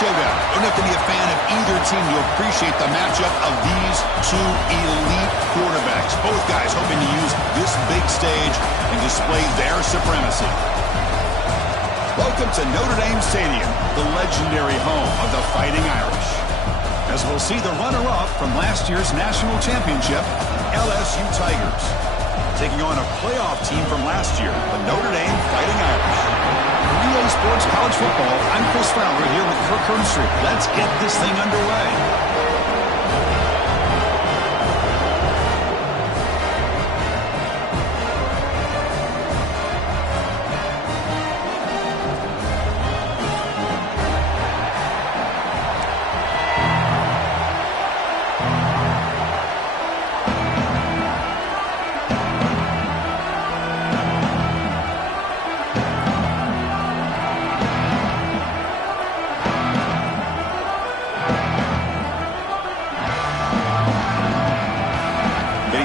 showdown. Don't have to be a fan of either team to appreciate the matchup of these two elite quarterbacks. Both guys hoping to use this big stage and display their supremacy. Welcome to Notre Dame Stadium, the legendary home of the Fighting Irish. As we'll see the runner-up from last year's national championship, LSU Tigers, taking on a playoff team from last year, the Notre Dame Fighting Irish. For EA Sports College Football, I'm Chris Fowler here with Kirk Herbstreit. Let's get this thing underway.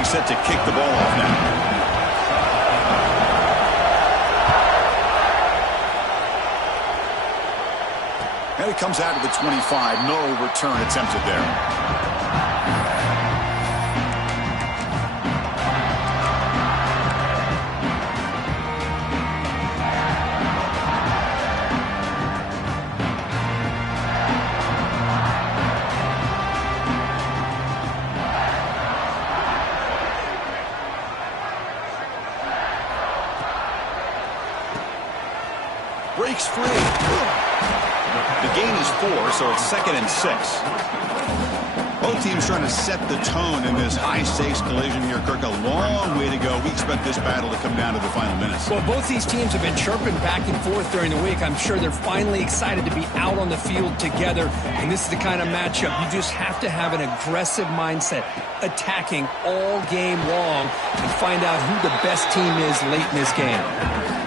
Set to kick the ball off now. And it comes out of the 25. No return attempted there. Breaks free. The gain is 4, so it's 2nd and 6. Both teams trying to set the tone in this high-stakes collision here. Kirk, a long way to go. We expect this battle to come down to the final minutes. Well, both these teams have been chirping back and forth during the week. I'm sure they're finally excited to be out on the field together. And this is the kind of matchup you just have to have an aggressive mindset, attacking all game long and find out who the best team is late in this game.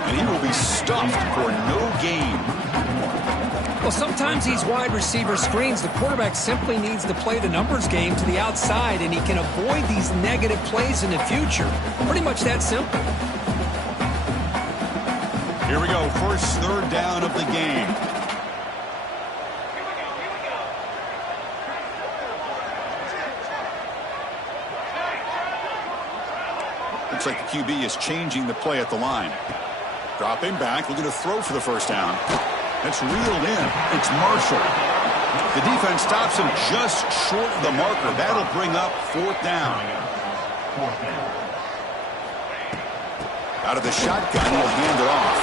And he will be stuffed for no gain. Well, sometimes these wide receiver screens, the quarterback simply needs to play the numbers game to the outside, and he can avoid these negative plays in the future. Pretty much that simple. Here we go, first third down of the game. Looks like the QB is changing the play at the line. Dropping back, looking to throw for the first down. That's reeled in. It's Marshall. The defense stops him just short of the marker. That'll bring up 4th down. Out of the shotgun, he'll hand it off.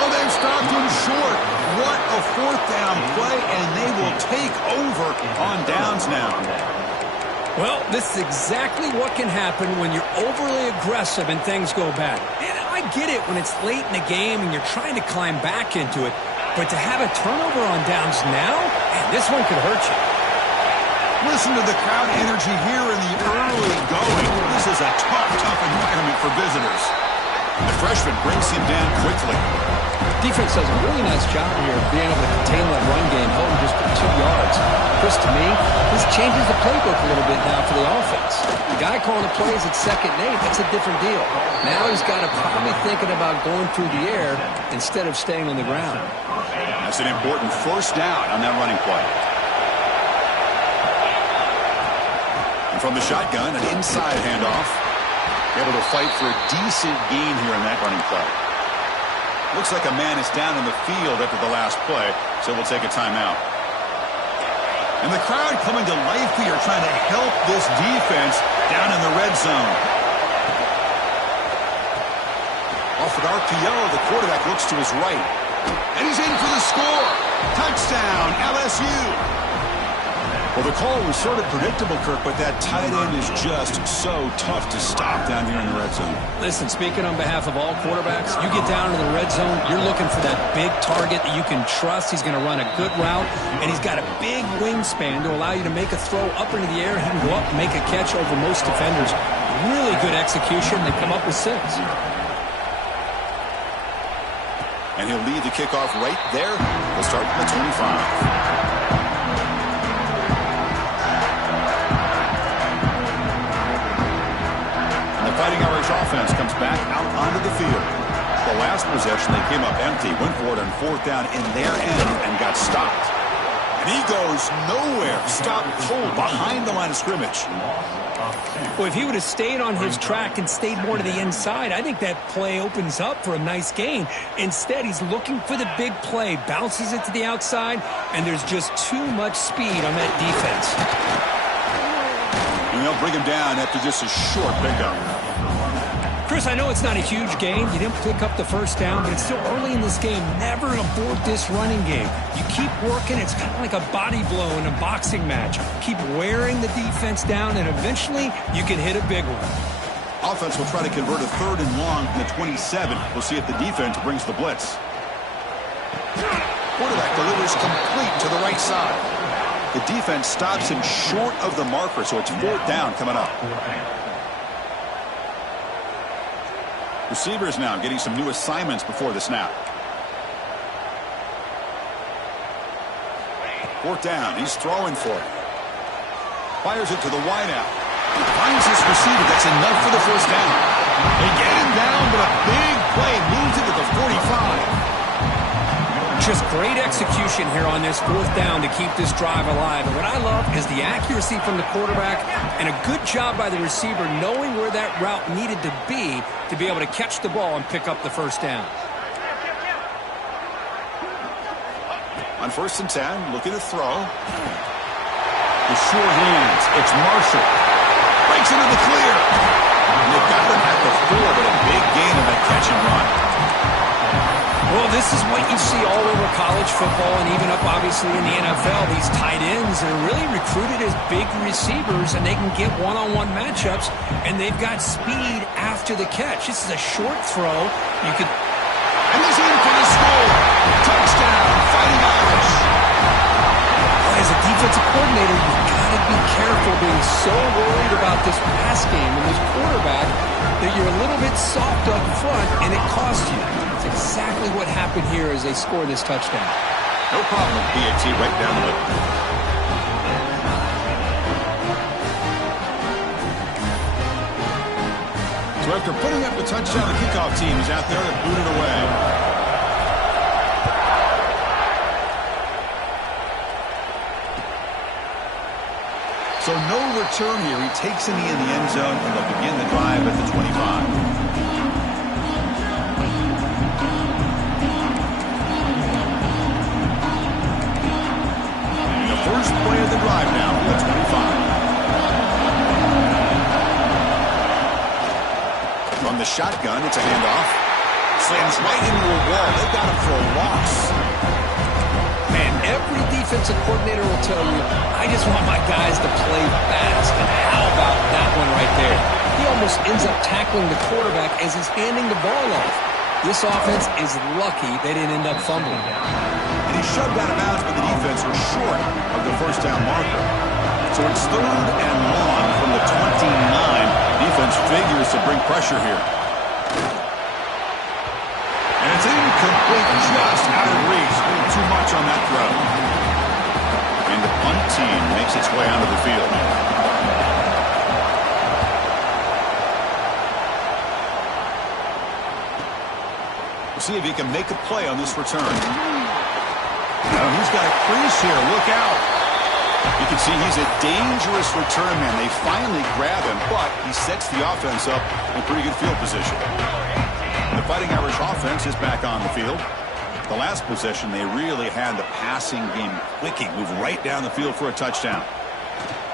Oh, they've stopped him short. What a 4th down play, and they will take over on downs now. Well, this is exactly what can happen when you're overly aggressive and things go bad. And I get it when it's late in the game and you're trying to climb back into it. But to have a turnover on downs now, man, this one could hurt you. Listen to the crowd energy here in the early going. This is a tough environment for visitors. The freshman brings him down quickly. Defense does a really nice job here of being able to contain that run game, holding just for 2 yards. Chris, to me, this changes the playbook a little bit now for the offense. The guy calling the plays at 2nd and 8, that's a different deal. Now he's got to probably thinking about going through the air instead of staying on the ground. That's an important first down on that running play. And from the shotgun, an inside handoff. Able to fight for a decent gain here in that running play. Looks like a man is down in the field after the last play, so we'll take a timeout. And the crowd coming to life here, trying to help this defense down in the red zone. Off an RPO, the quarterback looks to his right. And he's in for the score. Touchdown, LSU. Well, the call was sort of predictable, Kirk, but that tight end is just so tough to stop down here in the red zone. Listen, speaking on behalf of all quarterbacks, you get down to the red zone, you're looking for that big target that you can trust. He's going to run a good route, and he's got a big wingspan to allow you to make a throw up into the air. He can go up and make a catch over most defenders. Really good execution. They come up with 6. And he'll lead the kickoff right there. We'll start from the 25. Fighting Irish offense comes back out onto the field. The last possession, they came up empty, went for it on 4th down in their end and got stopped. He goes nowhere. Stopped cold behind the line of scrimmage. Well, if he would have stayed on his track and stayed more to the inside, I think that play opens up for a nice gain. Instead, he's looking for the big play, bounces it to the outside, and there's just too much speed on that defense. And they'll bring him down after just a short pickup. Chris, I know it's not a huge gain. You didn't pick up the first down, but it's still early in this game. Never abort this running game. You keep working. It's kind of like a body blow in a boxing match. Keep wearing the defense down, and eventually you can hit a big one. Offense will try to convert a 3rd and long from the 27. We'll see if the defense brings the blitz. Quarterback delivers complete to the right side. The defense stops him short of the marker, so it's 4th down coming up. Receivers now getting some new assignments before the snap. 4th down. He's throwing for it. Fires it to the wideout. Finds his receiver. That's enough for the 1st down. They get him down, but a big play moves it to the 45. Just great execution here on this 4th down to keep this drive alive. And what I love is the accuracy from the quarterback and a good job by the receiver knowing where that route needed to be able to catch the ball and pick up the 1st down. On 1st and 10, looking to throw. The sure hands. It's Marshall. Breaks into the clear. And they've got him at the 4, but a big gain on that catch and run. Well, this is what you see all over college football and even up, obviously, in the NFL. These tight ends are really recruited as big receivers, and they can get one-on-one matchups, and they've got speed after the catch. This is a short throw. You could... And he's in for the score. Touchdown, Fighting Irish. As a defensive coordinator, you've got to be careful being so worried about this pass game and this quarterback that you're a little bit soft up front, and it costs you. It's exactly what happened here as they score this touchdown. No problem, PAT right down the middle. So after putting up the touchdown, the kickoff team is out there to boot it away. So no return here. He takes a knee in the end zone, and they'll begin the drive at the 25. First play of the drive now from the 25. From the shotgun, it's a handoff. Slams right into a wall. They've got him for a loss. Man, every defensive coordinator will tell you, I just want my guys to play fast. And how about that one right there? He almost ends up tackling the quarterback as he's handing the ball off. This offense is lucky they didn't end up fumbling. And he shoved out of bounds, but the defense was short of the 1st down marker. So it's 3rd and long from the 29. Defense figures to bring pressure here. And it's incomplete, just out of reach. Too much on that throw. And the punt team makes its way onto the field. We'll see if he can make a play on this return. Now he's got a crease here. Look out. You can see he's a dangerous return man. They finally grab him, but he sets the offense up in pretty good field position. The Fighting Irish offense is back on the field. The last possession, they really had the passing game clicking. Move right down the field for a touchdown.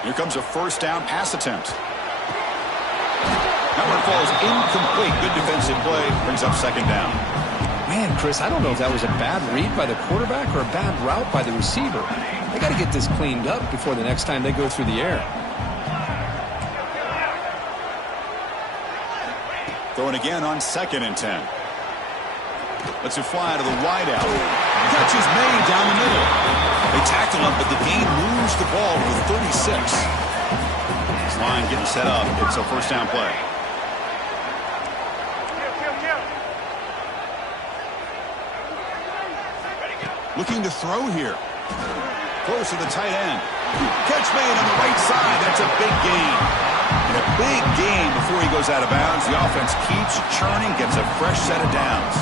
Here comes a 1st down pass attempt. That one falls incomplete. Good defensive play. Brings up 2nd down. Man, Chris, I don't know if that was a bad read by the quarterback or a bad route by the receiver. They got to get this cleaned up before the next time they go through the air. Throwing again on 2nd and 10. Lets it fly to the wideout. Catch is made down the middle. They tackle him, but the gain moves the ball to the 36. This line getting set up. It's a 1st down play. Looking to throw here. Close to the tight end. Catch made on the right side. That's a big gain. And a big gain before he goes out of bounds. The offense keeps churning, gets a fresh set of downs.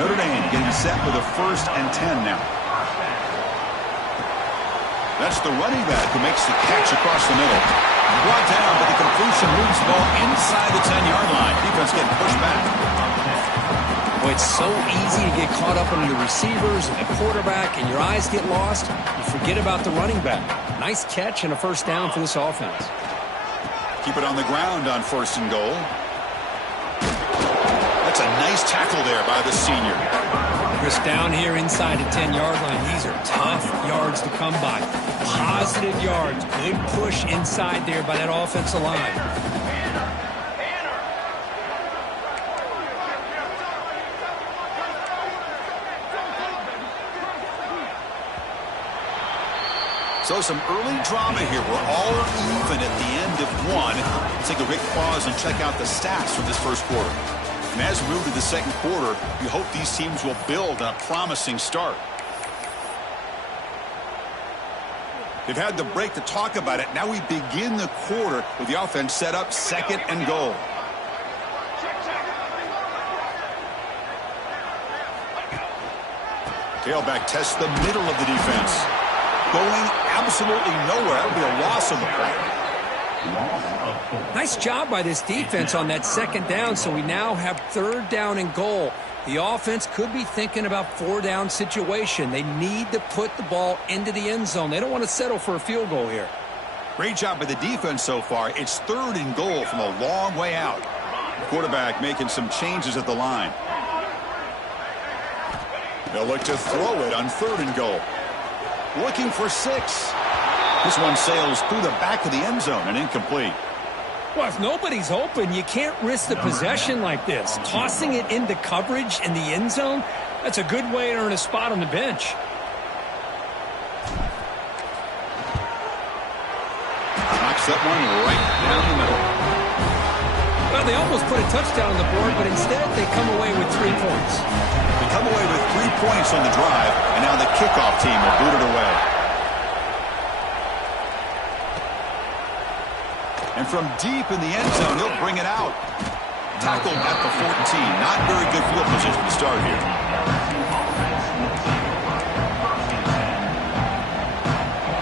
Notre Dame getting set with a 1st and 10 now. That's the running back who makes the catch across the middle. Brought down, but the completion moves the ball inside the 10-yard line. Defense getting pushed back. Well, it's so easy to get caught up on the receivers and the quarterback, and your eyes get lost. You forget about the running back. Nice catch and a first down for this offense. Keep it on the ground on 1st and goal. That's a nice tackle there by the senior. Chris, down here inside the 10-yard line, these are tough yards to come by. Positive yards. Good push inside there by that offensive line. So some early drama here. We're all even at the end of one. Let's take a quick pause and check out the stats from this first quarter. And as we move to the second quarter, you hope these teams will build on a promising start. They've had the break to talk about it. Now we begin the quarter with the offense set up 2nd and goal. Tailback tests the middle of the defense. Going absolutely nowhere. That would be a loss of the play. Nice job by this defense on that 2nd down, so we now have 3rd down and goal. The offense could be thinking about 4-down situation. They need to put the ball into the end zone. They don't want to settle for a field goal here. Great job by the defense so far. It's 3rd and goal from a long way out. The quarterback making some changes at the line. They'll look to throw it on 3rd and goal. Looking for 6. This one sails through the back of the end zone and incomplete. Well, if nobody's open, you can't risk the possession like this. Tossing it into coverage in the end zone, that's a good way to earn a spot on the bench. Knocks that one right down the middle. Well, they almost put a touchdown on the board, but instead they come away with 3 points. They come away with 3 points on the drive, and now the kickoff team will boot it away. And from deep in the end zone, he'll bring it out. Tackled at the 14. Not very good field position to start here.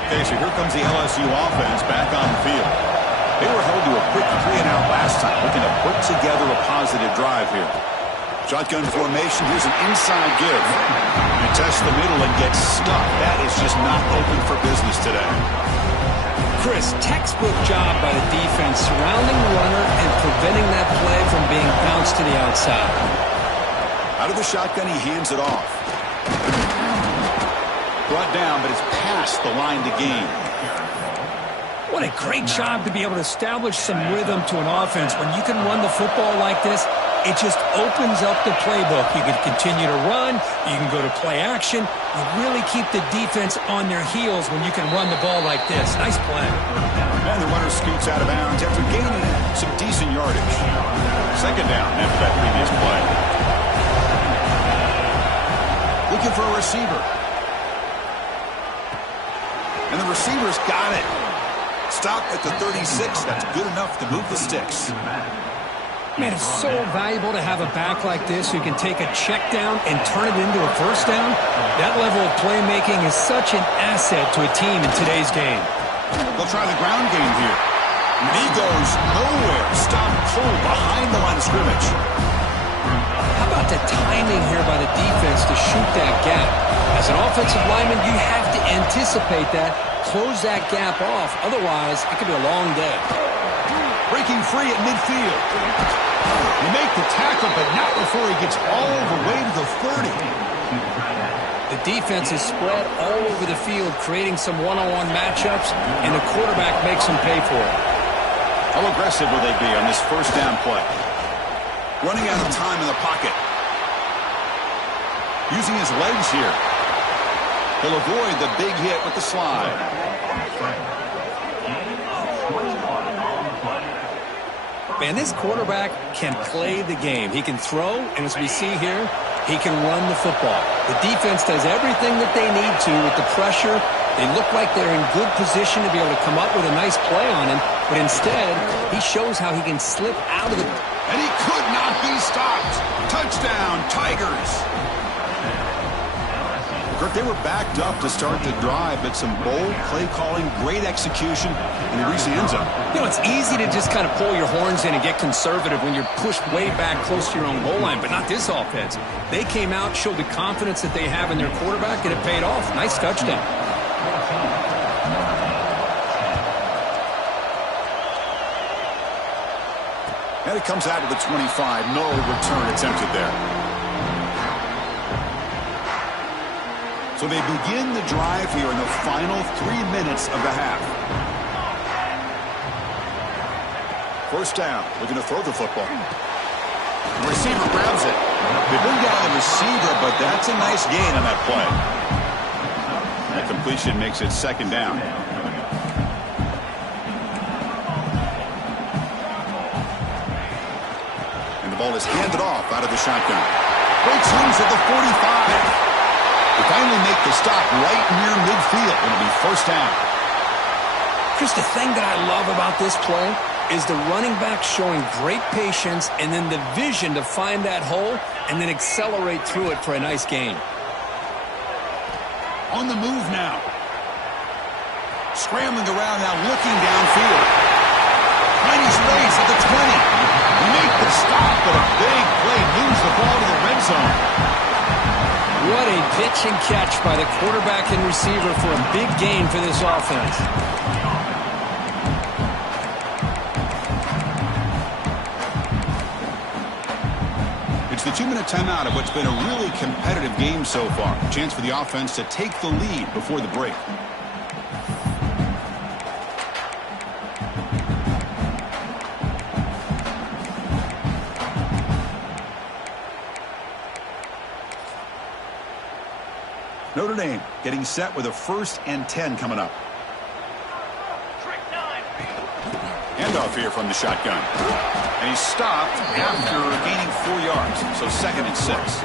Okay, so here comes the LSU offense back on the field. They were held to a quick 3-and-out last time, looking to put together a positive drive here. Shotgun formation. Here's an inside give. He tests the middle and gets stuck. That is just not open for business today. Chris, textbook job by the defense surrounding the runner and preventing that play from being bounced to the outside. Out of the shotgun, he hands it off. Brought down, but it's past the line to gain. What a great job to be able to establish some rhythm to an offense. When you can run the football like this, it just opens up the playbook. You can continue to run. You can go to play action. You really keep the defense on their heels when you can run the ball like this. Nice play. And the runner scoots out of bounds after gaining some decent yardage. 2nd down after that previous play. Looking for a receiver. And the receiver's got it. Stop at the 36. That's good enough to move the sticks. Man, it's so valuable to have a back like this who can take a check down and turn it into a first down. That level of playmaking is such an asset to a team in today's game. They'll try the ground game here. And he goes nowhere. Stop cold behind the line of scrimmage. How about the timing here by the defense to shoot that gap? As an offensive lineman, you have to anticipate that, close that gap off. Otherwise, it could be a long day. Breaking free at midfield. You make the tackle, but not before he gets all the way to the 30. The defense is spread all over the field, creating some one-on-one matchups, and the quarterback makes them pay for it. How aggressive will they be on this first down play? Running out of time in the pocket. Using his legs here. He'll avoid the big hit with the slide. Man, this quarterback can play the game. He can throw, and as we see here, he can run the football. The defense does everything that they need to with the pressure. They look like they're in good position to be able to come up with a nice play on him, but instead, he shows how he can slip out of the... And he could not be stopped. Touchdown, Tigers. But they were backed up to start the drive, but some bold play calling, great execution, and they reached the end zone. You know, it's easy to just kind of pull your horns in and get conservative when you're pushed way back close to your own goal line, but not this offense. They came out, showed the confidence that they have in their quarterback, and it paid off. Nice touchdown. And it comes out to the 25. No return attempted there. So they begin the drive here in the final 3 minutes of the half. First down, looking to throw the football. The receiver grabs it. They bring down the receiver, but that's a nice gain on that play. That completion makes it second down. And the ball is handed off out of the shotgun. Breaks loose at the 45. They finally make the stop right near midfield. It'll be first down. Chris, the thing that I love about this play is the running back showing great patience and then the vision to find that hole and then accelerate through it for a nice gain. On the move now. Scrambling around now, looking downfield. Finding space at the 20. They make the stop, but a big play moves the ball to the red zone. What a pitch and catch by the quarterback and receiver for a big gain for this offense. It's the 2-minute timeout of what's been a really competitive game so far. A chance for the offense to take the lead before the break. Notre Dame getting set with a 1st and 10 coming up. Handoff here from the shotgun. And he's stopped after gaining 4 yards. So 2nd and 6.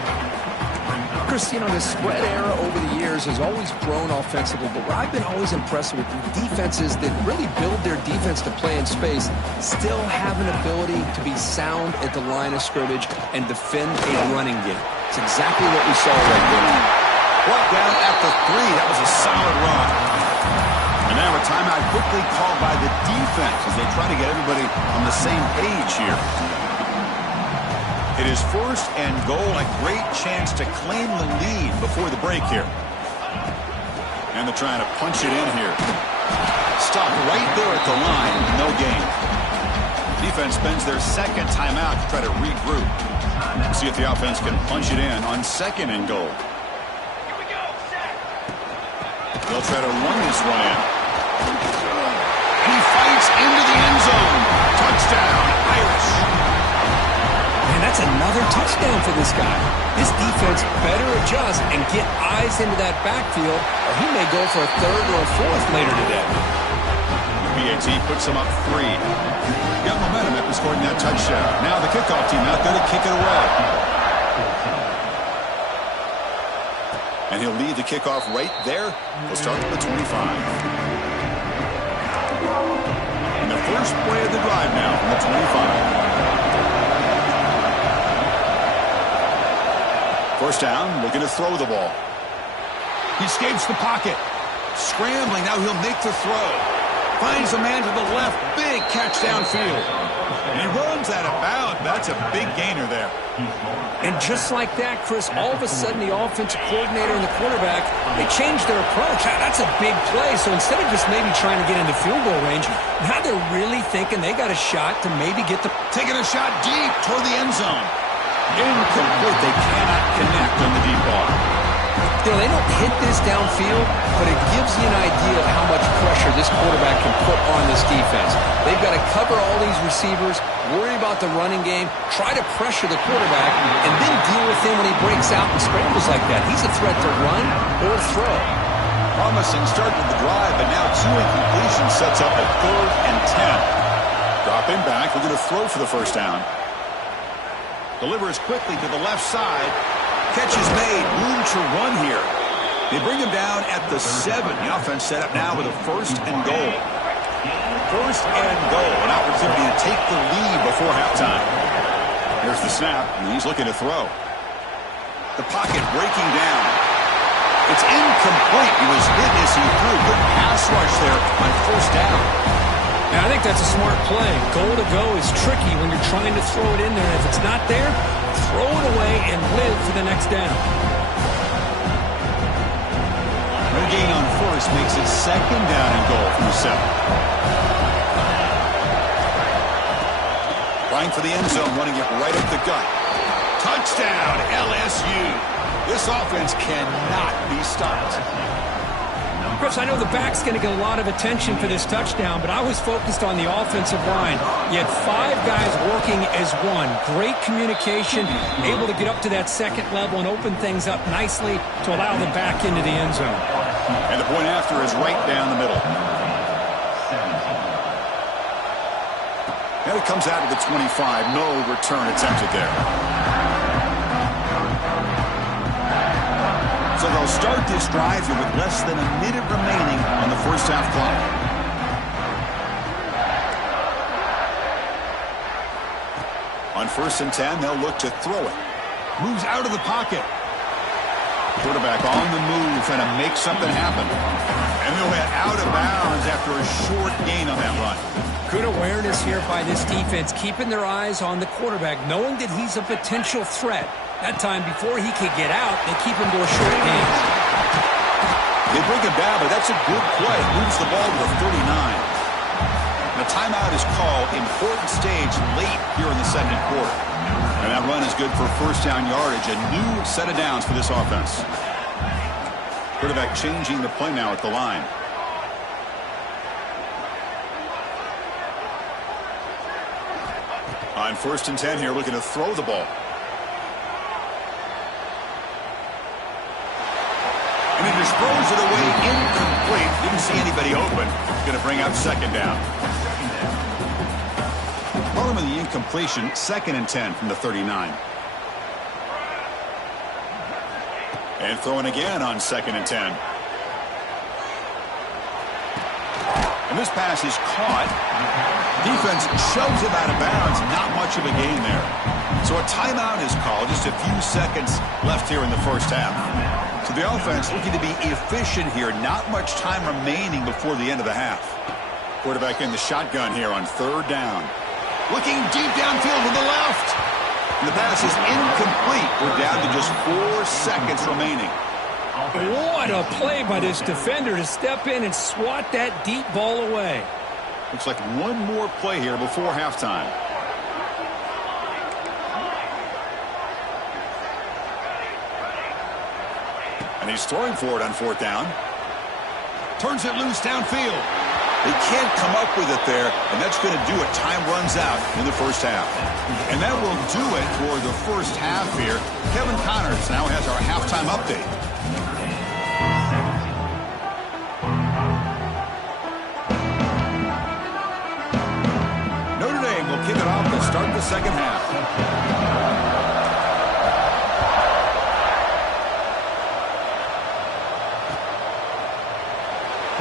Chris, you know, the spread era over the years has always grown offensively, but what I've been always impressed with defenses that really build their defense to play in space still have an ability to be sound at the line of scrimmage and defend a running game. It's exactly what we saw right there. Brought down at the 3. That was a solid run. And now a timeout quickly called by the defense as they try to get everybody on the same page here. It is 1st and goal. A great chance to claim the lead before the break here. And they're trying to punch it in here. Stop right there at the line. No gain. Defense spends their 2nd timeout to try to regroup. See if the offense can punch it in on 2nd and goal. They'll try to run this one in. And he fights into the end zone. Touchdown, Irish. Man, that's another touchdown for this guy. This defense better adjust and get eyes into that backfield, or he may go for a 3rd or a 4th later today. BAT puts him up 3. Got momentum after scoring that touchdown. Now the kickoff team out there to kick it away. And he'll lead the kickoff right there. He'll start at the 25. And the first play of the drive now from the 25. First down, looking to throw the ball. He escapes the pocket. Scrambling, now he'll make the throw. Finds a man to the left, big catch downfield. And he runs out of bounds. That's a big gainer there. And just like that, Chris, all of a sudden the offensive coordinator and the quarterback, they changed their approach. That's a big play. So instead of just maybe trying to get into field goal range, now they're really thinking they got a shot to maybe get the... Taking a shot deep toward the end zone. Incomplete. They cannot connect on the deep ball. You know, they don't hit this downfield, but it gives you an idea of how much pressure this quarterback can put on this defense. They've got to cover all these receivers, worry about the running game, try to pressure the quarterback, and then deal with him when he breaks out and scrambles like that. He's a threat to run or throw. Promising start to the drive, but now 2 incompletions sets up a 3rd and 10. Drop him back. We're going to throw for the first down. Delivers quickly to the left side. Catch is made. Room to run here. They bring him down at the 7. The offense set up now with a 1st and goal. 1st and goal. An opportunity to take the lead before halftime. Here's the snap, and he's looking to throw. The pocket breaking down. It's incomplete. He was hit as he threw. Good pass rush there on first down. Yeah, I think that's a smart play. Goal to go is tricky when you're trying to throw it in there. If it's not there, throw it away and live for the next down. No gain on first makes it second down and goal from the 7. Trying for the end zone, running it right up the gut. Touchdown, LSU. This offense cannot be stopped. Chris, I know the back's going to get a lot of attention for this touchdown, but I was focused on the offensive line. You had 5 guys working as one. Great communication, able to get up to that second level and open things up nicely to allow them back into the end zone. And the point after is right down the middle. And it comes out of the 25. No return attempted there. So they'll start this drive here with less than a minute remaining on the first half clock. On 1st and 10, they'll look to throw it. Moves out of the pocket. Quarterback on the move, trying to make something happen. And they'll head out of bounds after a short gain on that run. Good awareness here by this defense, keeping their eyes on the quarterback, knowing that he's a potential threat. That time, before he could get out, they keep him to a short gain. They bring him down, but that's a good play. Moves the ball to the 39. The timeout is called. Important stage late here in the second quarter. And that run is good for first down yardage. A new set of downs for this offense. Quarterback changing the play now at the line. On 1st and 10 here, looking to throw the ball. And he just throws it away incomplete. Didn't see anybody open. Going to bring up second down. Problem of the incompletion, 2nd and 10 from the 39. And throwing again on 2nd and 10. And this pass is caught. Defense shoves him out of bounds. Not much of a gain there. So a timeout is called. Just a few seconds left here in the first half. So the offense looking to be efficient here. Not much time remaining before the end of the half. Quarterback in the shotgun here on 3rd down. Looking deep downfield to the left. And the pass is incomplete. We're down to just 4 seconds remaining. What a play by this defender to step in and swat that deep ball away. Looks like one more play here before halftime. And he's throwing for it on 4th down. Turns it loose downfield. They can't come up with it there, and that's going to do it. Time runs out in the first half. And that will do it for the first half here. Kevin Connors now has our halftime update. Notre Dame will kick it off to start the second half.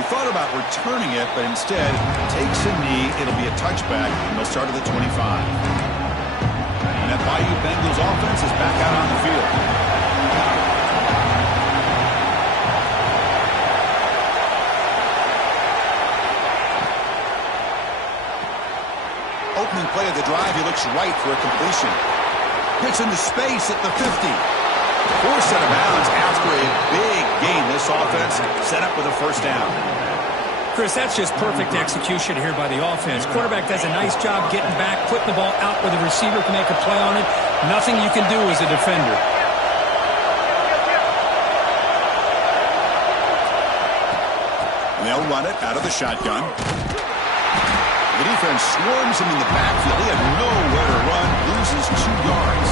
Thought about returning it, but instead takes a knee. It'll be a touchback, and they'll start at the 25. And that Bayou Bengals offense is back out on the field. Opening play of the drive, he looks right for a completion. Gets into space at the 50. Forced out of bounds after a big gain. This offense set up with a first down. Chris, that's just perfect execution here by the offense. Quarterback does a nice job getting back, putting the ball out where the receiver can make a play on it. Nothing you can do as a defender. And they'll run it out of the shotgun. The defense swarms him in the backfield. He had nowhere to run, loses 2 yards.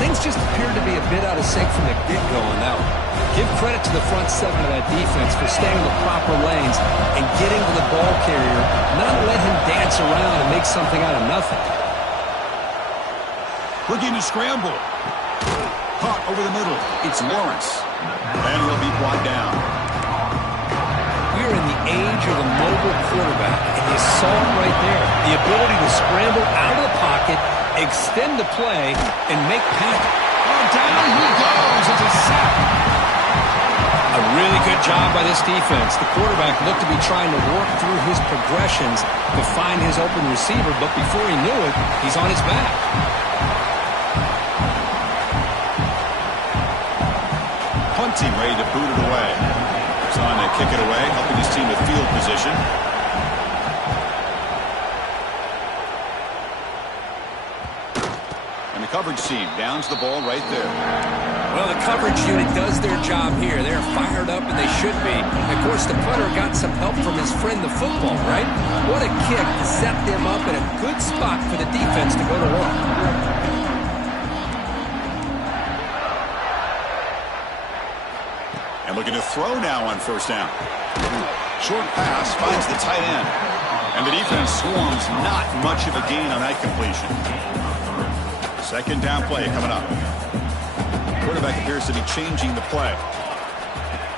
Things just appear to be a bit out of sync from the get-go on that one. Give credit to the front 7 of that defense for staying in the proper lanes and getting to the ball carrier, not let him dance around and make something out of nothing. Looking to scramble. Caught over the middle. It's Lawrence. And he'll be brought down. We are in the age of the mobile quarterback, and you saw it right there. The ability to scramble out of the pocket, extend the play, and make pass. Oh, down he goes. It's a sack. Really good job by this defense. The quarterback looked to be trying to work through his progressions to find his open receiver, but before he knew it, he's on his back. Punt team ready to boot it away. He's on to kick it away, helping his team with field position. And the coverage team downs the ball right there. Well, the coverage unit does their job here. They're fired up, and they should be. And of course, the punter got some help from his friend, the football, right? What a kick to set them up in a good spot for the defense to go to work. And looking to throw now on first down. Short pass finds the tight end. And the defense swarms, not much of a gain on that completion. Second down play coming up. Quarterback appears to be changing the play.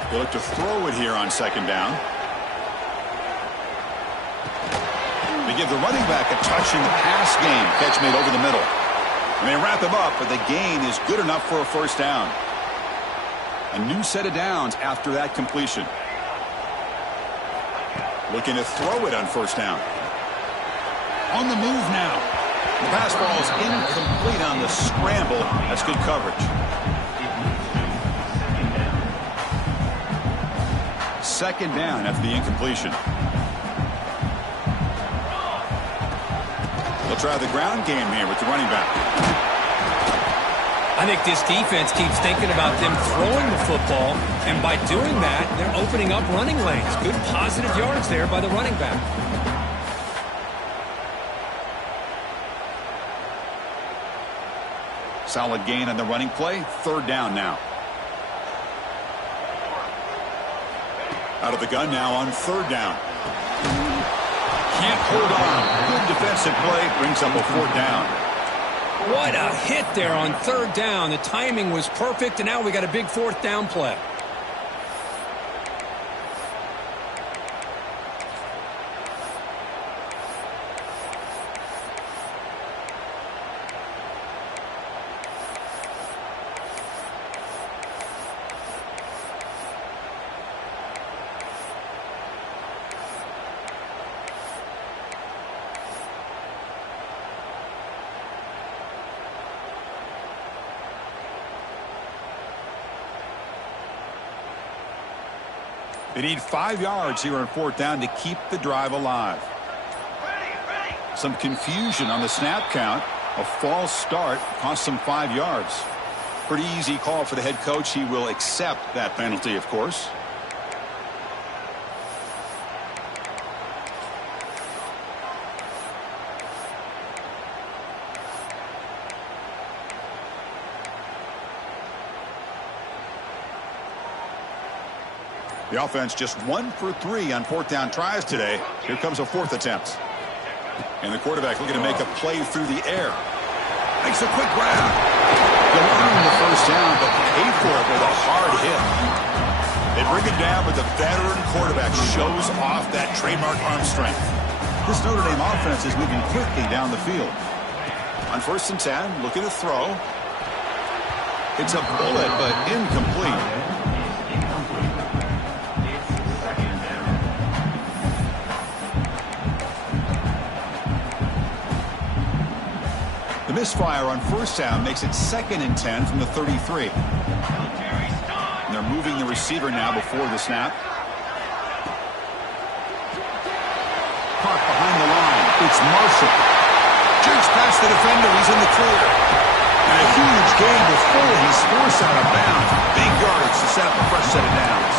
They look to throw it here on second down. They give the running back a touch in the pass game. Catch made over the middle. And they wrap him up, but the gain is good enough for a first down. A new set of downs after that completion. Looking to throw it on first down. On the move now. The pass ball is incomplete on the scramble. That's good coverage. Second down after the incompletion. They'll try the ground game here with the running back. I think this defense keeps thinking about them throwing the football, and by doing that, they're opening up running lanes. Good positive yards there by the running back. Solid gain on the running play. Third down now. Out of the gun now on third down. Can't hold on. Good defensive play. Brings up a fourth down. What a hit there on third down. The timing was perfect, and now we got a big fourth down play. They need 5 yards here on fourth down to keep the drive alive. Some confusion on the snap count. A false start cost them 5 yards. Pretty easy call for the head coach. He will accept that penalty, of course. The offense just 1 for 3 on fourth down tries today. Here comes a fourth attempt. And the quarterback looking to make a play through the air. Makes a quick grab. They'll earn the first down, but pay for it with a hard hit. They bring it down, but the veteran quarterback shows off that trademark arm strength. This Notre Dame offense is moving quickly down the field. On first and 10, looking to throw. It's a bullet, but incomplete. The misfire on first down makes it 2nd and 10 from the 33. And they're moving the receiver now before the snap. Caught behind the line. It's Marshall. Jerks past the defender. He's in the clear. And a huge gain before he's forced out of bounds. Big yardage to set up a fresh set of downs.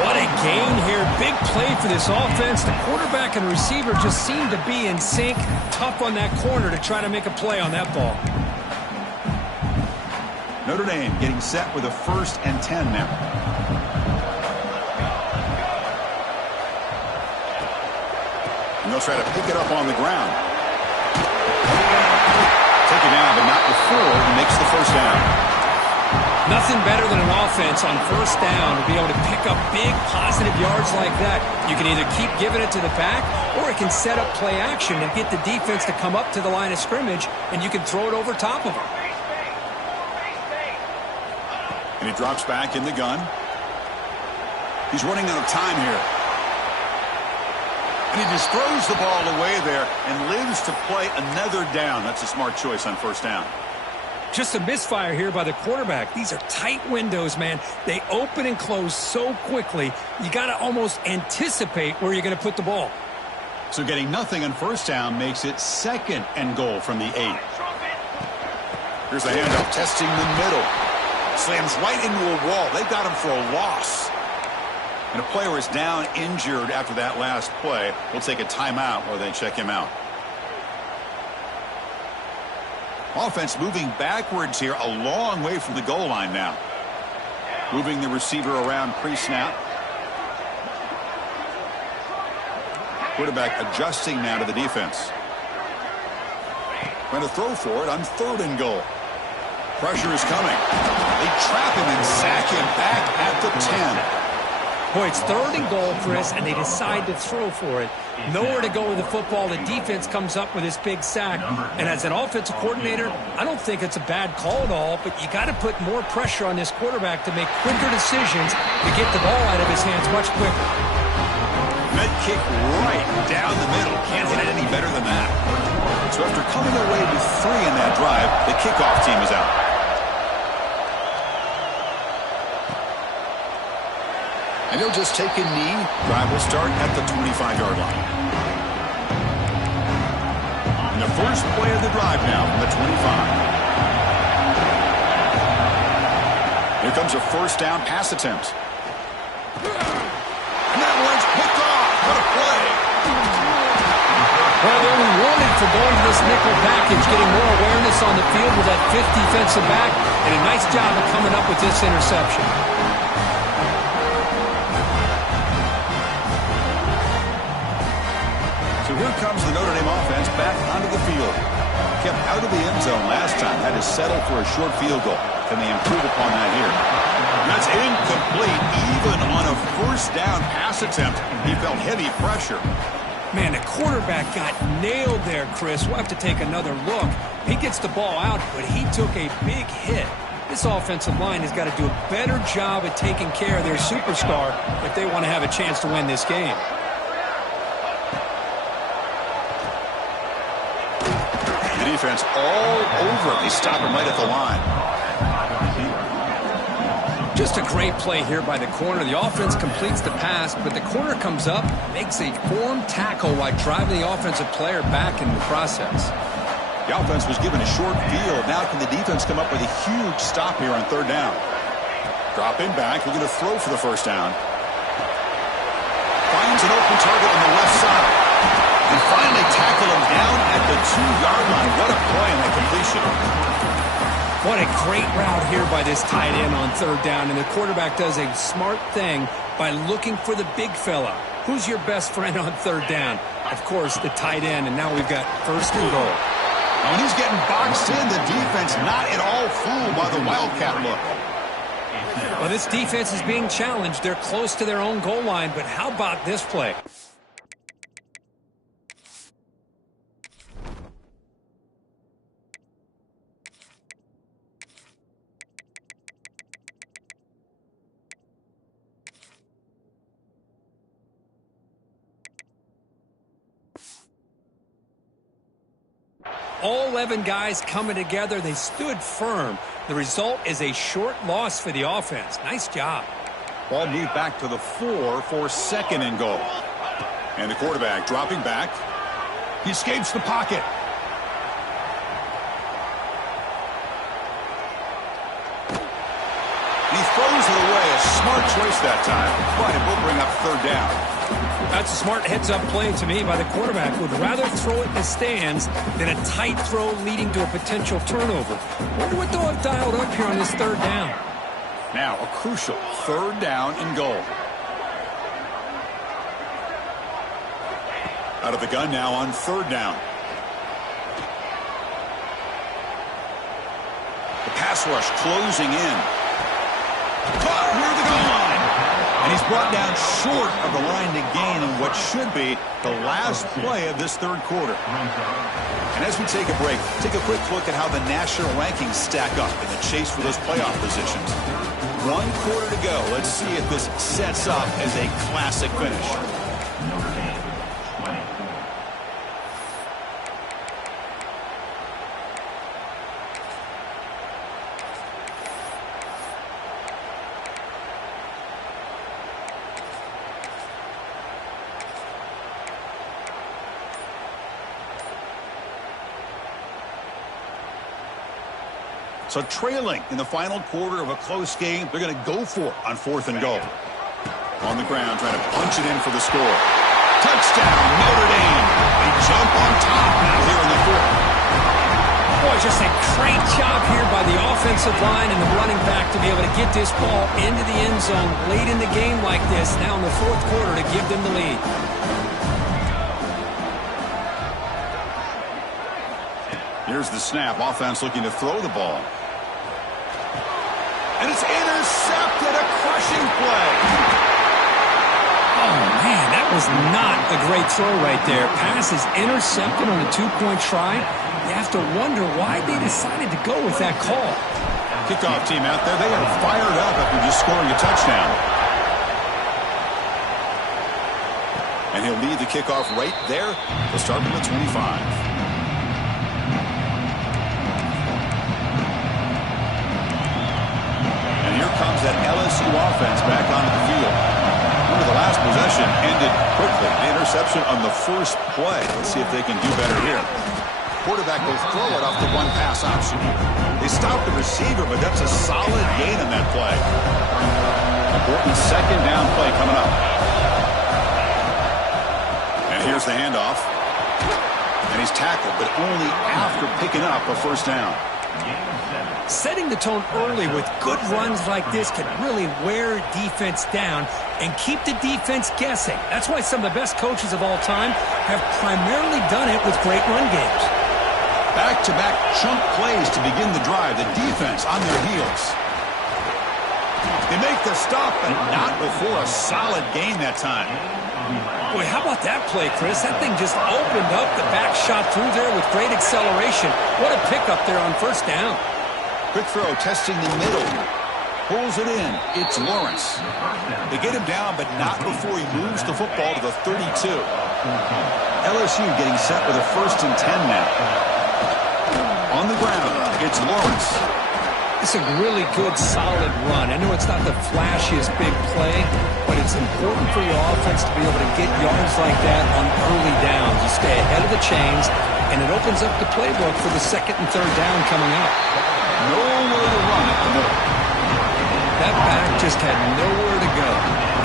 What a gain here. Big play for this offense. The quarterback and receiver just seem to be in sync. Tough on that corner to try to make a play on that ball. Notre Dame getting set with a 1st and 10 now. And they'll try to pick it up on the ground. Take it down, but not before he makes the first down. Nothing better than an offense on first down to be able to pick up big positive yards like that. You can either keep giving it to the back, or it can set up play action and get the defense to come up to the line of scrimmage, and you can throw it over top of them. And he drops back in the gun. He's running out of time here. And he just throws the ball away there and lives to play another down. That's a smart choice on first down. Just a misfire here by the quarterback. These are tight windows, man. They open and close so quickly, you got to almost anticipate where you're going to put the ball. So getting nothing on first down makes it 2nd and goal from the 8. Here's the handoff, testing the middle. Slams right into a wall. They've got him for a loss. And a player is down injured after that last play. We'll take a timeout or they check him out. Offense moving backwards here, a long way from the goal line now. Moving the receiver around pre-snap. Quarterback adjusting now to the defense. Going to throw for it on 3rd and goal. Pressure is coming. They trap him and sack him back at the 10. Boy, it's 3rd and goal, Chris, and they decide to throw for it. Nowhere to go with the football. The defense comes up with this big sack. And as an offensive coordinator, I don't think it's a bad call at all, but you got to put more pressure on this quarterback to make quicker decisions to get the ball out of his hands much quicker. Med kick right down the middle. Can't hit it any better than that. So after coming away with 3 in that drive, the kickoff team is out. And he'll just take a knee. Drive will start at the 25-yard line. And the first play of the drive now from the 25. Here comes a first down pass attempt. And that one's picked off. What a play. Well, they're rewarded for going to this nickel package, getting more awareness on the field with that 5th defensive back, and a nice job of coming up with this interception. So here comes the Notre Dame offense back onto the field. Kept out of the end zone last time. Had to settle for a short field goal. Can they improve upon that here? That's incomplete. Even on a first down pass attempt, he felt heavy pressure. Man, the quarterback got nailed there, Chris. We'll have to take another look. He gets the ball out, but he took a big hit. This offensive line has got to do a better job at taking care of their superstar if they want to have a chance to win this game. The defense all over it. They stop him right at the line. Just a great play here by the corner. The offense completes the pass, but the corner comes up, makes a formed tackle while driving the offensive player back in the process. The offense was given a short field. Now can the defense come up with a huge stop here on 3rd down? Dropping back. We're going to throw for the first down. Finds an open target on the left side. And finally tackle him down at the 2-yard line. What a play on that completion. What a great route here by this tight end on 3rd down, and the quarterback does a smart thing by looking for the big fella. Who's your best friend on 3rd down? Of course, the tight end, and now we've got 1st and goal. When he's getting boxed in, the defense not at all fooled by the Wildcat look. Well, this defense is being challenged. They're close to their own goal line, but how about this play? All 11 guys coming together. They stood firm. The result is a short loss for the offense. Nice job. Ball moved back to the 4 for 2nd and goal. And the quarterback dropping back. He escapes the pocket. He throws it away. A smart choice that time. But it will bring up 3rd down. That's a smart heads-up play to me by the quarterback. Would rather throw it in the stands than a tight throw leading to a potential turnover. Wonder what they'll have dialed up here on this 3rd down. Now a crucial 3rd down and goal. Out of the gun now on 3rd down. The pass rush closing in. Caught near the goal line. And he's brought down short of the line to gain on what should be the last play of this 3rd quarter. And as we take a break, take a quick look at how the national rankings stack up in the chase for those playoff positions. 1 quarter to go. Let's see if this sets up as a classic finish. So trailing in the final quarter of a close game, they're going to go for it on 4th and goal. On the ground, trying to punch it in for the score. Touchdown, Notre Dame. They jump on top now here in the 4th. Boy, just a great job here by the offensive line and the running back to be able to get this ball into the end zone late in the game like this, now in the 4th quarter, to give them the lead. Here's the snap. Offense looking to throw the ball. And it's intercepted. A crushing play. Oh, man, that was not a great throw right there. Pass is intercepted on the 2-point try. You have to wonder why they decided to go with that call. Kickoff team out there. They are fired up after just scoring a touchdown. And he'll lead the kickoff right there. They'll start from the 25. Comes that LSU offense back onto the field. Remember, the last possession ended quickly. The interception on the first play. Let's see if they can do better here. Quarterback will throw it off the one-pass option. They stopped the receiver, but that's a solid gain on that play. Important 2nd down play coming up. And here's the handoff. And he's tackled, but only after picking up a 1st down. Setting the tone early with good runs like this can really wear defense down and keep the defense guessing. That's why some of the best coaches of all time have primarily done it with great run games. Back-to-back chunk plays to begin the drive. The defense on their heels. They make the stop, but not before a solid gain that time. Boy, how about that play, Chris? That thing just opened up. The back shot through there with great acceleration. What a pickup there on 1st down. Quick throw, testing the middle. Pulls it in. It's Lawrence. They get him down, but not before he moves the football to the 32. LSU getting set with a 1st and 10 now. On the ground, it's Lawrence. It's a really good, solid run. I know it's not the flashiest big play, but it's important for your offense to be able to get yards like that on early downs. You stay ahead of the chains, and it opens up the playbook for the 2nd and 3rd down coming up. Nowhere to run at the middle. That back just had nowhere to go.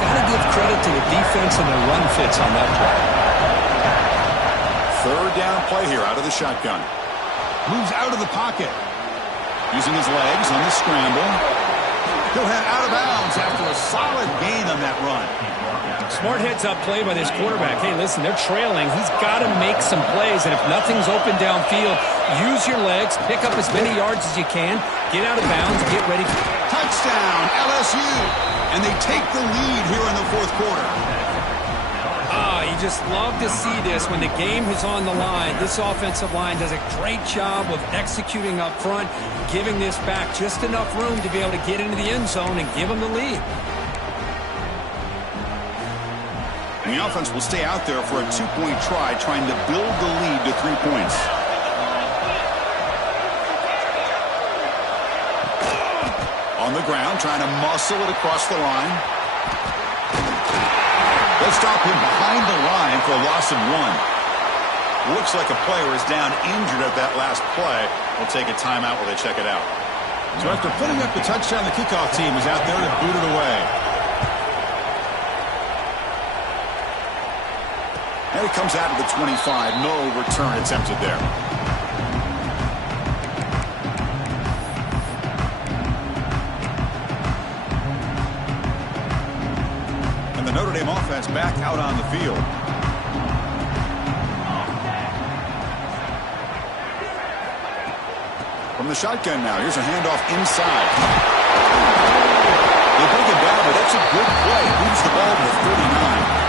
Got to give credit to the defense and the run fits on that play. 3rd down play here out of the shotgun. Moves out of the pocket. Using his legs on the scramble. He'll head out of bounds after a solid gain on that run. Smart heads-up play by this quarterback. Hey, listen, they're trailing. He's got to make some plays, and if nothing's open downfield, use your legs, pick up as many yards as you can, get out of bounds, get ready. Touchdown, LSU! And they take the lead here in the 4th quarter. You just love to see this when the game is on the line. This offensive line does a great job of executing up front, giving this back just enough room to be able to get into the end zone and give them the lead. And the offense will stay out there for a 2-point try, trying to build the lead to 3 points. On the ground, trying to muscle it across the line. They'll stop him behind the line for a loss of 1. Looks like a player is down injured at that last play. They'll take a timeout while they check it out. So after putting up the touchdown, the kickoff team is out there to boot it away. And it comes out of the 25. No return attempted there. And the Notre Dame offense back out on the field. From the shotgun now, here's a handoff inside. They bring it down, but that's a good play. Moves the ball to the 39.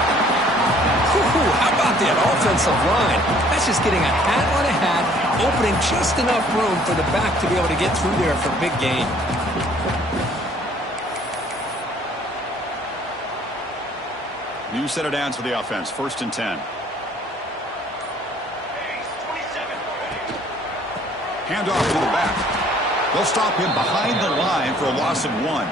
How about that offensive line? That's just getting a hat on a hat, opening just enough room for the back to be able to get through there for a big gain. New set of downs for the offense. 1st and 10. Handoff to the back. They'll stop him behind the line for a loss of 1.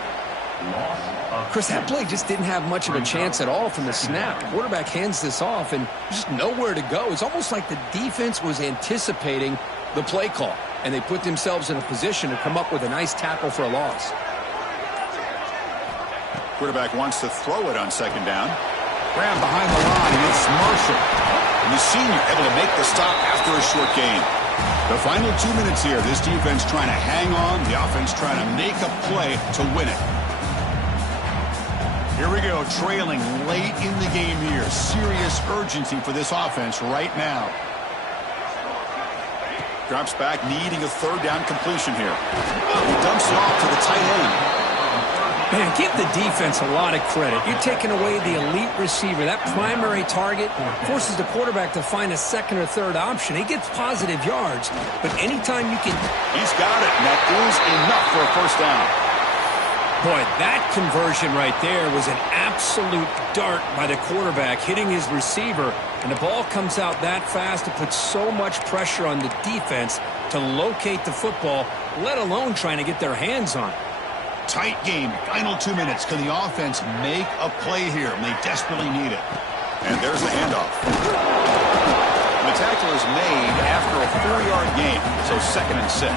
Chris, that play just didn't have much of a chance at all from the snap. Quarterback hands this off, and there's just nowhere to go. It's almost like the defense was anticipating the play call, and they put themselves in a position to come up with a nice tackle for a loss. Quarterback wants to throw it on 2nd down. Graham behind the line, and it's Marshall. And the senior able to make the stop after a short gain. The final 2 minutes here. This defense trying to hang on. The offense trying to make a play to win it. Here we go, trailing late in the game here. Serious urgency for this offense right now. Drops back, needing a 3rd down completion here. He dumps it off to the tight end. Man, give the defense a lot of credit. You're taking away the elite receiver. That primary target forces the quarterback to find a 2nd or 3rd option. He gets positive yards, but anytime you can... He's got it, and that is enough for a 1st down. Boy, that conversion right there was an absolute dart by the quarterback, hitting his receiver, and the ball comes out that fast to put so much pressure on the defense to locate the football, let alone trying to get their hands on it. Tight game, final 2 minutes. Can the offense make a play here? And they desperately need it. And there's the handoff. The tackle is made after a 4-yard gain, so 2nd and 6.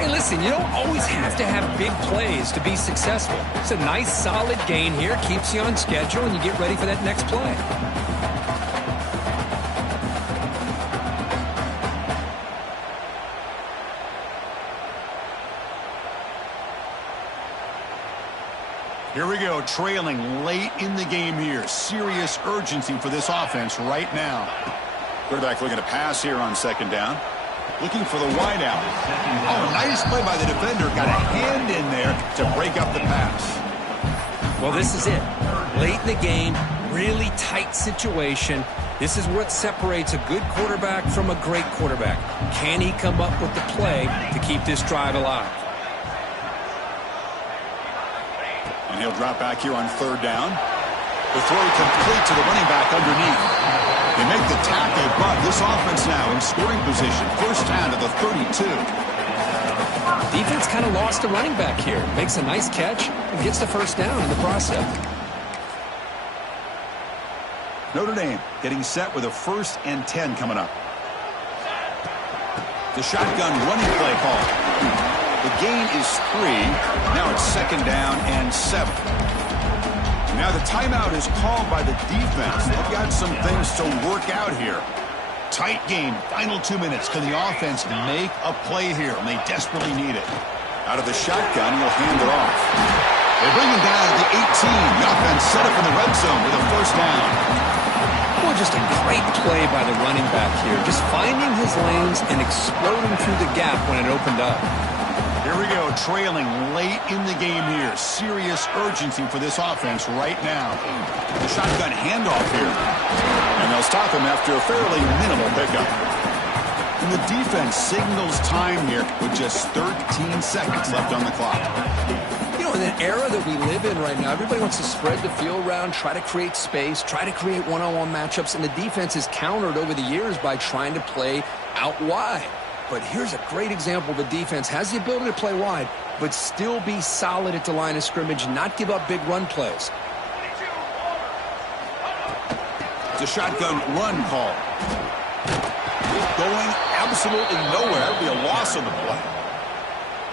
Hey, listen, you don't always have to have big plays to be successful. It's a nice, solid gain here, keeps you on schedule, and you get ready for that next play. Here we go, trailing late in the game here. Serious urgency for this offense right now. Quarterback looking to pass here on 2nd down. Looking for the wide out. Oh, nice play by the defender. Got a hand in there to break up the pass. Well, this is it. Late in the game, really tight situation. This is what separates a good quarterback from a great quarterback. Can he come up with the play to keep this drive alive? And he'll drop back here on 3rd down. The throw complete to the running back underneath. They make the tackle, but this offense now in scoring position. 1st down to the 32. Defense kind of lost the running back here. Makes a nice catch and gets the 1st down in the process. Notre Dame getting set with a 1st and 10 coming up. The shotgun running play call. The gain is 3. Now it's 2nd down and 7. Now the timeout is called by the defense. They've got some things to work out here. Tight game, final 2 minutes. Can the offense make a play here? And they desperately need it. Out of the shotgun, he'll hand it off. They bring him down at the 18. The offense set up in the red zone with a 1st down. Well, just a great play by the running back here. Just finding his lanes and exploding through the gap when it opened up. Here we go, trailing late in the game here. Serious urgency for this offense right now. The shotgun handoff here. And they'll stop him after a fairly minimal pickup. And the defense signals time here with just 13 seconds left on the clock. You know, in an era that we live in right now, everybody wants to spread the field around, try to create space, try to create one-on-one matchups, and the defense is countered over the years by trying to play out wide. But here's a great example. The defense has the ability to play wide, but still be solid at the line of scrimmage, not give up big run plays. It's a shotgun run call. Going absolutely nowhere. That would be a loss on the play.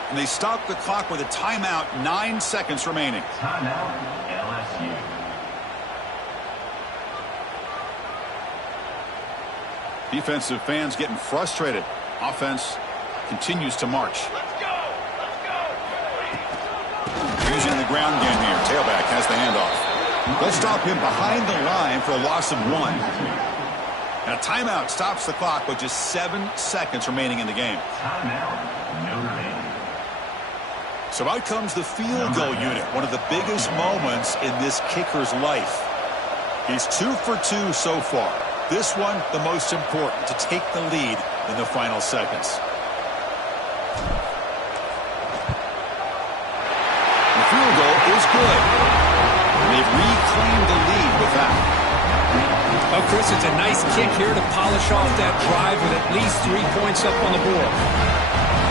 And they stop the clock with a timeout, 9 seconds remaining. Timeout, LSU. Defensive fans getting frustrated. Offense continues to march. Let's go! Let's go! Using the ground game here. Tailback has the handoff. They'll stop him behind the line for a loss of 1. And a timeout stops the clock with just 7 seconds remaining in the game. Timeout, Notre Dame. So out comes the field goal unit, one of the biggest moments in this kicker's life. He's 2 for 2 so far. This one, the most important, to take the lead in the final seconds. The field goal is good. And they've reclaimed the lead Oh, Chris, it's a nice kick here to polish off that drive with at least 3 points up on the board.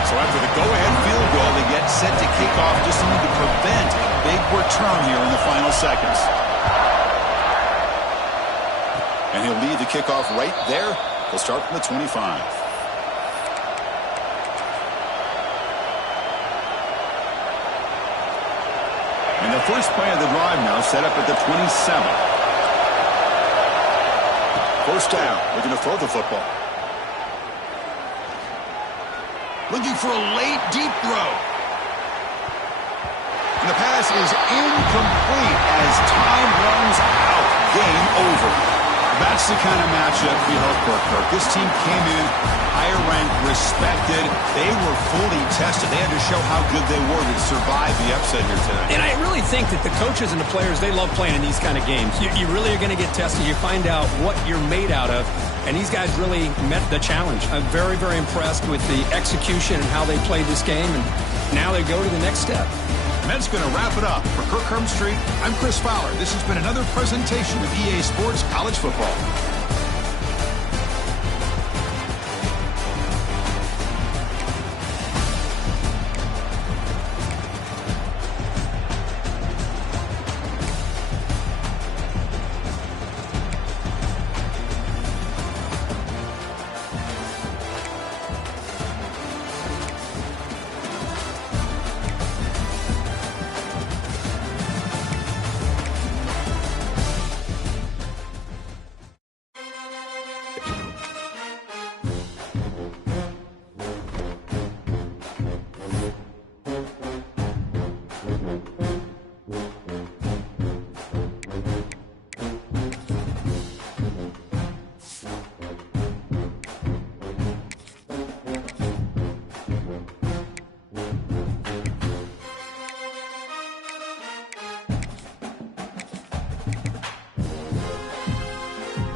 So after the go-ahead field goal, they get set to kick off, just need to prevent a big return here in the final seconds. And he'll lead the kickoff right there. They'll start from the 25. And the first play of the drive now set up at the 27. First down, looking to throw the football. Looking for a late, deep throw. And the pass is incomplete as time runs out. Game over. That's the kind of matchup we hope for, Kirk. This team came in higher ranked, respected. They were fully tested. They had to show how good they were to survive the upset here today. And I really think that the coaches and the players, they love playing in these kind of games. You really are going to get tested. You find out what you're made out of. And these guys really met the challenge. I'm very, very impressed with the execution and how they played this game. And now they go to the next step. And that's going to wrap it up. For Kirk Hermstreet, I'm Chris Fowler. This has been another presentation of EA Sports College Football.